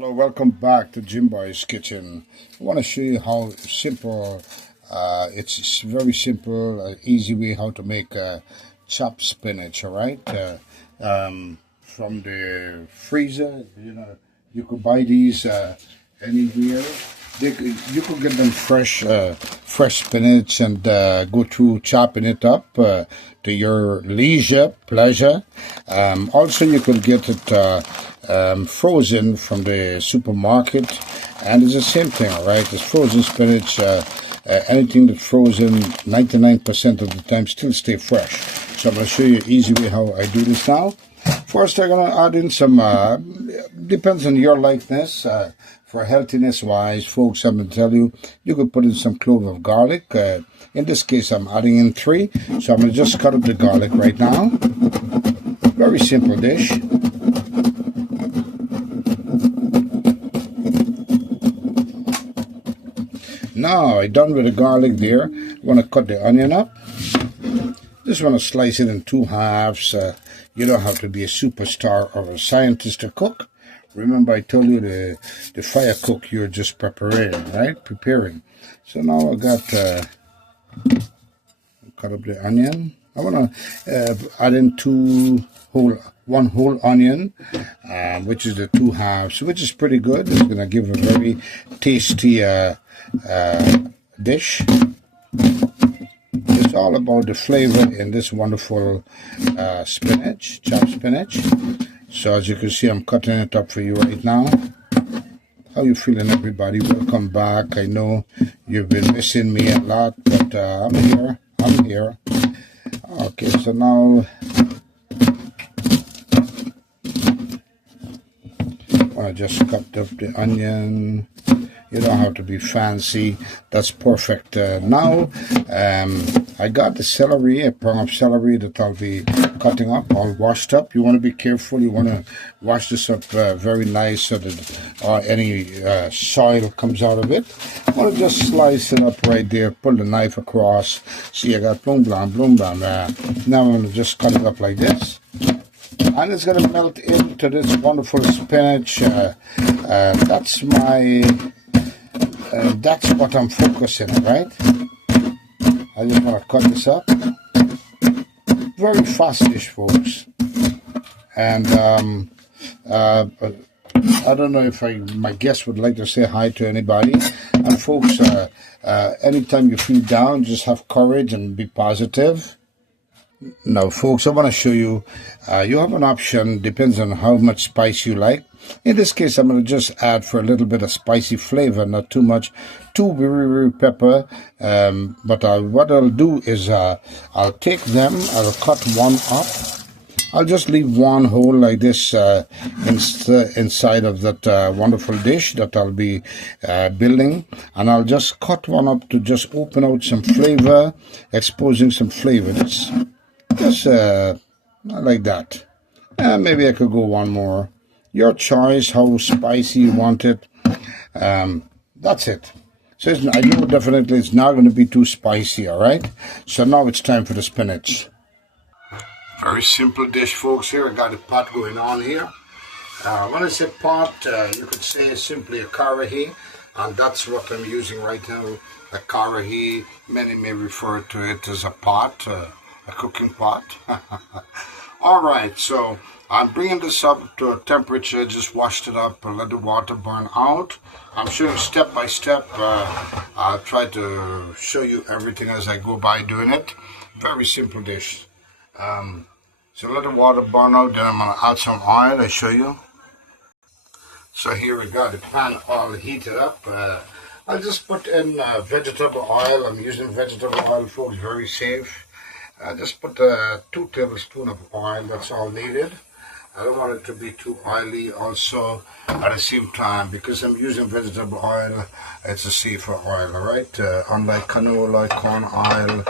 Hello, welcome back to Jim Boy's Kitchen. I want to show you how simple, it's very simple, easy way how to make chopped spinach, all right? From the freezer, you could buy these anywhere. You could get them fresh spinach and go through chopping it up to your leisure, pleasure. Also, you could get it frozen from the supermarket, and it's the same thing, all right? It's frozen spinach. Anything that's frozen, 99% of the time, still stay fresh. So I'm going to show you an easy way how I do this now. First, I'm going to add in some, depends on your likeness. For healthiness wise, folks, I'm going to tell you, you could put in some clove of garlic. In this case, I'm adding in 3. So I'm going to just cut up the garlic right now. Very simple dish. Now I'm done with the garlic there. I want to cut the onion up. Just want to slice it in 2 halves. You don't have to be a superstar or a scientist to cook. Remember, I told you the fire cook, you're just preparing, right? Preparing. So now I got cut up the onion. I want to add in 1 whole onion, which is the 2 halves, which is pretty good. It's going to give a very tasty dish. It's all about the flavor in this wonderful spinach, chopped spinach. So as you can see, I'm cutting it up for you right now. How you feeling, everybody? Welcome back. I know you've been missing me a lot, but I'm here. I'm here. Okay, so now I just cut up the onion. You don't have to be fancy. That's perfect. Now, I got the celery, a prong of celery that I'll be cutting up, all washed up. You want to be careful. You want to wash this up very nice so that any soil comes out of it. I want to just slice it up right there, pull the knife across. See, I got bloom, blam, bloom, blam. Now I'm going to just cut it up like this. And it's going to melt into this wonderful spinach. That's what I'm focusing on, right? I just want to cut this up. Very fast dish, folks. And I don't know if my guest would like to say hi to anybody. And folks, anytime you feel down, just have courage and be positive. Now, folks, I want to show you, you have an option, depends on how much spice you like. In this case, I'm going to just add for a little bit of spicy flavor, not too much, 2 very pepper. But what I'll do is I'll take them, I'll cut 1 up. I'll just leave 1 whole like this inside of that wonderful dish that I'll be building. And I'll just cut 1 up to just open out some flavor, exposing some flavor. Just like that. Maybe I could go 1 more. Your choice, how spicy you want it. That's it. So I know definitely it's not going to be too spicy, all right? So now it's time for the spinach. Very simple dish, folks. Here I got a pot going on here. When I say pot, you could say simply a karahi, and that's what I'm using right now. A karahi. Many may refer to it as a pot, a cooking pot. All right, so I'm bringing this up to a temperature, just washed it up and let the water burn out. I'm showing step by step. I'll try to show you everything as I go by doing it. Very simple dish. So let the water burn out, then I'm going to add some oil, I'll show you. So here we got the pan all heated up. I'll just put in vegetable oil. I'm using vegetable oil, folks, very safe. Just put 2 tablespoons of oil, that's all needed. I don't want it to be too oily also at the same time, because I'm using vegetable oil, it's a safer oil, alright? Unlike canola, corn oil,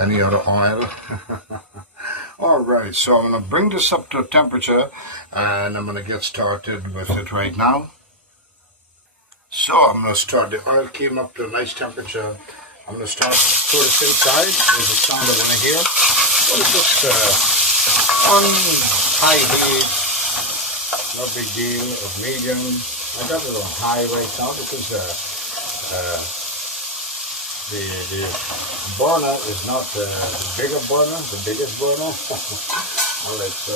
any other oil. Alright, so I'm going to bring this up to a temperature and I'm going to get started with it right now. So I'm going to start, the oil came up to a nice temperature. I'm going to start, throw this inside. There's a sound I want to hear. So it's just on high heat, no big deal, of medium, I got it on high right now because the burner is not the bigger burner, the biggest burner. Alright, so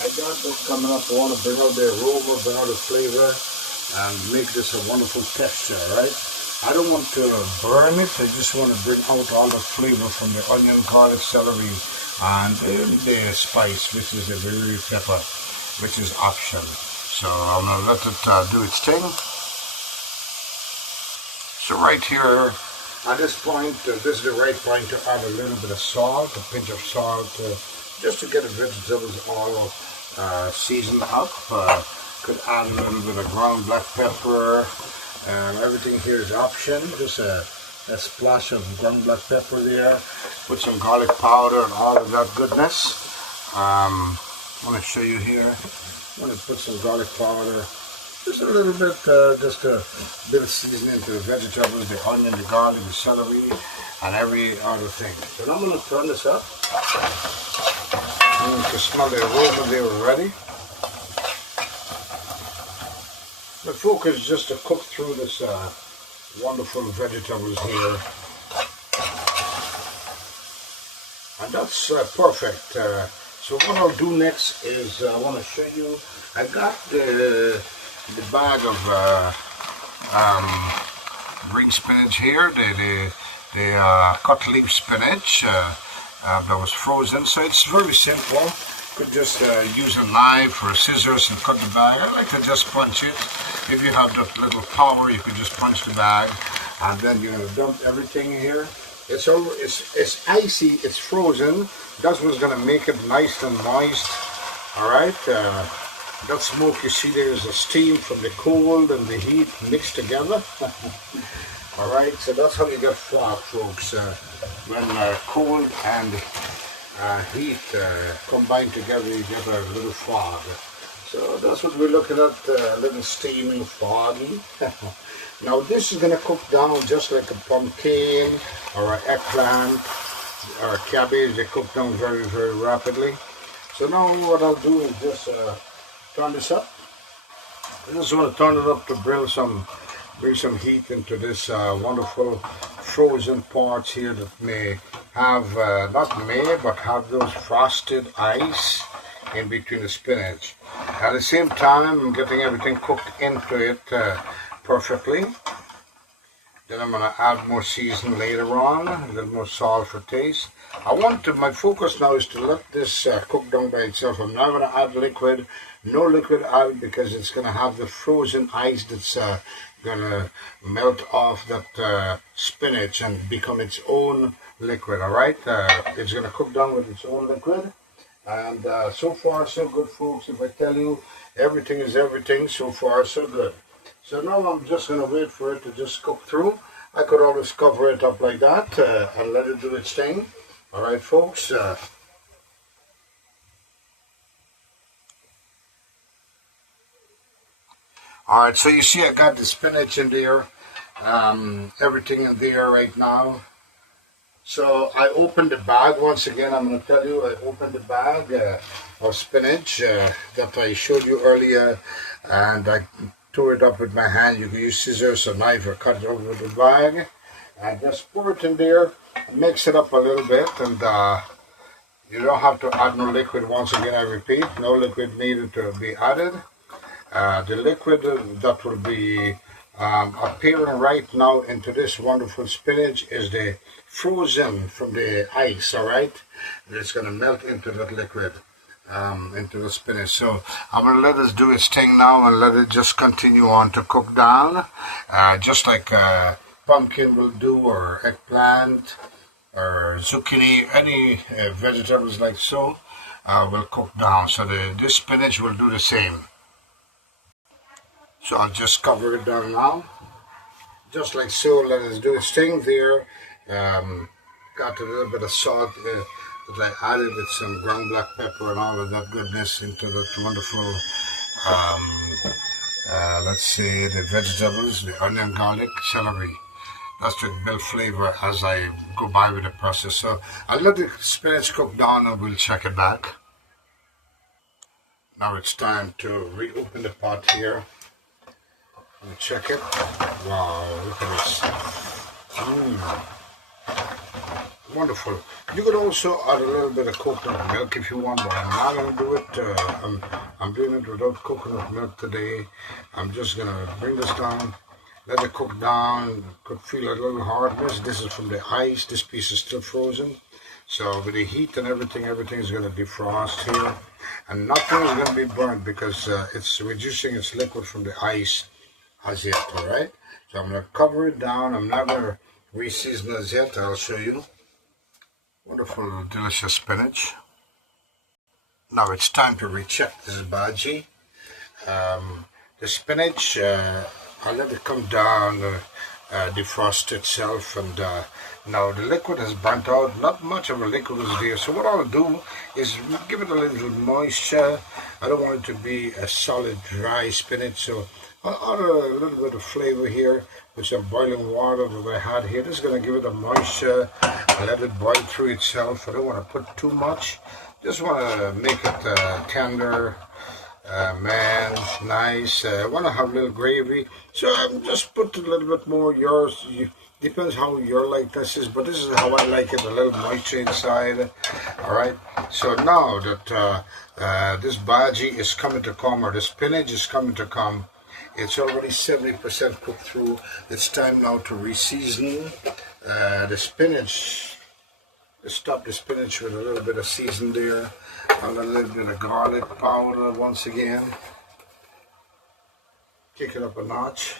I got this coming up. I want to bring out the aroma, bring out the flavor, and make this a wonderful texture, right? I don't want to burn it, I just want to bring out all the flavor from the onion, garlic, celery, and the spice, which is a very pepper, which is optional. So I'm going to let it do its thing. So right here, at this point, this is the right point to add a little bit of salt, a pinch of salt, just to get the vegetables all seasoned up. Could add a little bit of ground black pepper, and everything here is option. Just a splash of ground black pepper there. Put some garlic powder and all of that goodness. I want to show you here. I'm going to put some garlic powder. Just a little bit, just a bit of seasoning to the vegetables, the onion, the garlic, the celery, and every other thing. So now I'm going to turn this up. You can smell the aroma there already. The focus is just to cook through this wonderful vegetables here. And that's perfect. So what I'll do next is I want to show you, I got the bag of green spinach here, the cut leaf spinach that was frozen. So it's very simple. You could just use a knife or scissors and cut the bag. I like to just punch it. If you have that little power, you could just punch the bag, and then you're gonna dump everything in here. It's icy, it's frozen. That's what's gonna make it nice and moist. All right. That smoke you see there is the steam from the cold and the heat mixed together. Alright, so that's how you get fog, folks. When cold and heat combine together, you get a little fog. So that's what we're looking at, a little steaming, foggy. Now this is going to cook down just like a pumpkin or an eggplant or a cabbage. They cook down very, very rapidly. So now what I'll do is just turn this up. I just want to turn it up to bring some heat into this wonderful frozen parts here that may have, but have those frosted ice in between the spinach. At the same time, I'm getting everything cooked into it perfectly. Then I'm going to add more seasoning later on, a little more salt for taste. My focus now is to let this cook down by itself. I'm not going to add liquid, no liquid added, because it's going to have the frozen ice that's going to melt off that spinach and become its own liquid, alright? It's going to cook down with its own liquid. And so far so good, folks. If I tell you everything is everything, so far so good. So now I'm just going to wait for it to just cook through. I could always cover it up like that and let it do its thing. Alright, folks. Alright, so you see I got the spinach in there. Everything in there right now. So I opened the bag once again. I'm going to tell you, I opened the bag of spinach that I showed you earlier, and I tore it up with my hand. You can use scissors or knife or cut it over the bag, and just pour it in there, mix it up a little bit, and you don't have to add no liquid. Once again, I repeat, no liquid needed to be added. The liquid that will be appearing right now into this wonderful spinach is the frozen from the ice, alright? It's going to melt into that liquid, into the spinach. So I'm going to let this do its thing now and let it just continue on to cook down, just like pumpkin will do, or eggplant, or zucchini, any vegetables like so will cook down. So this spinach will do the same. So I'll just cover it down now, just like so. Let us do its thing there. Got a little bit of salt that I added with some ground black pepper and all of that goodness into that wonderful, let's say, the vegetables, the onion, garlic, celery. That's to build flavor as I go by with the process. So I'll let the spinach cook down and we'll check it back. Now it's time to reopen the pot here. check it. Wow, look at this. Wonderful. You could also add a little bit of coconut milk if you want, but I'm not going to do it. I'm doing it without coconut milk today. I'm just going to bring this down, let it cook down. Could feel a little hardness. This is from the ice. This piece is still frozen. So with the heat and everything is going to defrost here. And nothing is going to be burnt because it's reducing its liquid from the ice as yet, alright? So I'm going to cover it down. I'm not going to re-season as yet. I'll show you. Wonderful, delicious spinach. Now it's time to recheck this bhaji. The spinach, I'll let it come down, defrost itself, and now the liquid has burnt out. Not much of a liquid is there, so what I'll do is give it a little moisture. I don't want it to be a solid dry spinach, so I'll add a little bit of flavor here with some boiling water that I had here. This is going to give it a moisture and let it boil through itself. I don't want to put too much. Just want to make it tender, nice. I want to have a little gravy, so I'm just put a little bit more. Yours depends how your likeness is, but this is how I like it. A little moisture inside. All right. So now that this bhaji is coming to come, or the spinach is coming to come, it's already 70% cooked through. It's time now to re-season the spinach. Stop the spinach with a little bit of season there, and a little bit of garlic powder once again. Kick it up a notch.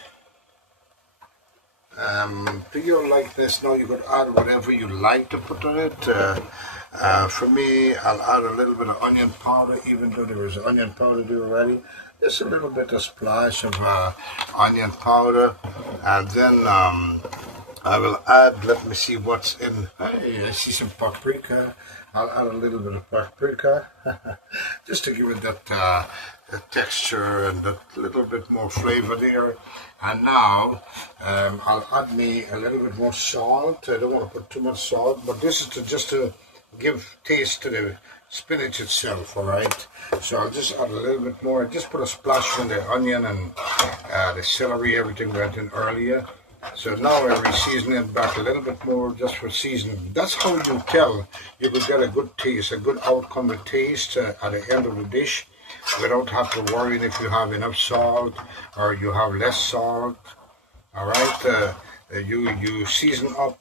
To your likeness, now you could add whatever you like to put on it. For me, I'll add a little bit of onion powder, even though there is onion powder there already. Just a little bit of splash of onion powder, and then I will add, let me see what's in. Hey, I see some paprika. I'll add a little bit of paprika just to give it that texture and that little bit more flavor there. And now I'll add me a little bit more salt. I don't want to put too much salt, but this is just to give taste to the spinach itself, all right? So I'll just add a little bit more. I just put a splash from the onion and the celery, everything went in earlier. So now I re-season it back a little bit more just for seasoning. That's how you tell you could get a good taste, a good outcome with taste at the end of the dish, without having to worry if you have enough salt or you have less salt. All right, you season up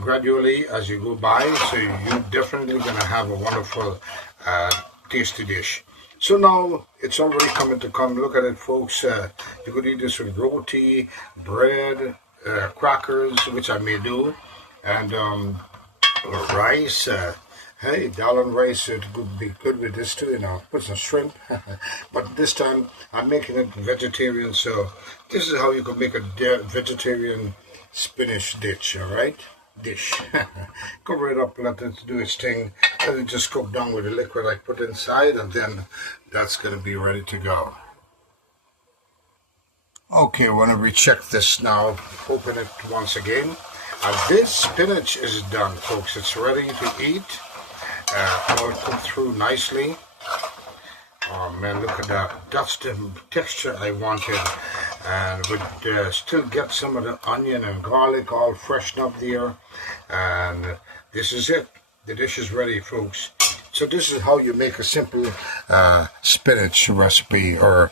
gradually as you go by, so you're definitely gonna have a wonderful tasty dish. So now it's already coming to come. Look at it, folks. You could eat this with roti, bread, crackers, which I may do, and rice. Hey, dal and rice, it could be good with this too, you know. Put some shrimp. But this time I'm making it vegetarian, so this is how you can make a vegetarian spinach dish, all right? Dish. Cover it up, let it do its thing, let it just cook down with the liquid I put inside, and then that's going to be ready to go. Okay, I want to recheck this now, open it once again, and this spinach is done, folks. It's ready to eat. All cooked through nicely. Oh man, look at that. That's the texture I wanted. And would still get some of the onion and garlic all freshened up there. And this is it. The dish is ready, folks. So this is how you make a simple spinach recipe, or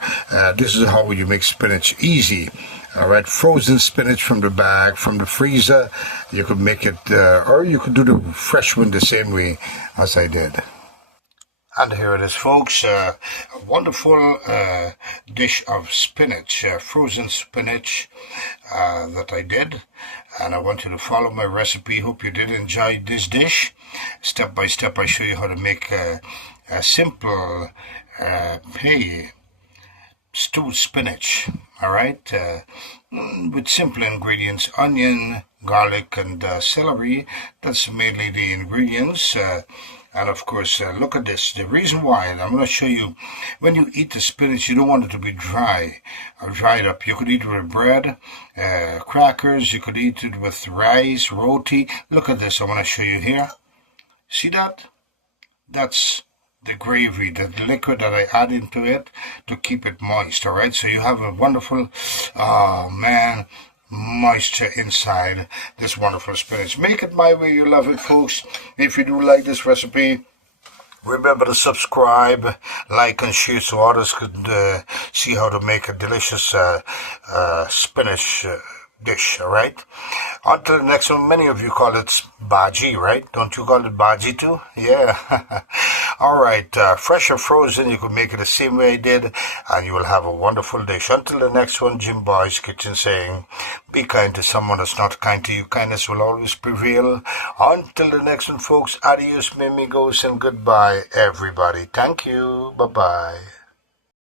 this is how you make spinach easy. All right, frozen spinach from the bag, from the freezer. You could make it, or you could do the fresh one the same way as I did. And here it is, folks, a wonderful dish of spinach, frozen spinach that I did. And I want you to follow my recipe. Hope you did enjoy this dish. Step by step, I show you how to make a simple stewed spinach, all right, with simple ingredients: onion, garlic, and celery. That's mainly the ingredients. And of course, look at this. The reason why, and I'm going to show you, when you eat the spinach, you don't want it to be dry or dried up. You could eat it with bread, crackers. You could eat it with rice, roti. Look at this. I want to show you here. See that? That's the gravy, the liquid that I add into it to keep it moist, all right? So you have a wonderful, oh man, moisture inside this wonderful spinach. Make it my way, you love it, folks. If you do like this recipe, remember to subscribe, like, and share so others could see how to make a delicious spinach dish, all right? Until the next one, many of you call it bhaji, right? Don't you call it bhaji too? Yeah. All right, fresh or frozen, you can make it the same way I did, and you will have a wonderful dish. Until the next one, Jim Boy's Kitchen saying, be kind to someone that's not kind to you. Kindness will always prevail. Until the next one, folks, adios, mimigos, and goodbye, everybody. Thank you. Bye-bye.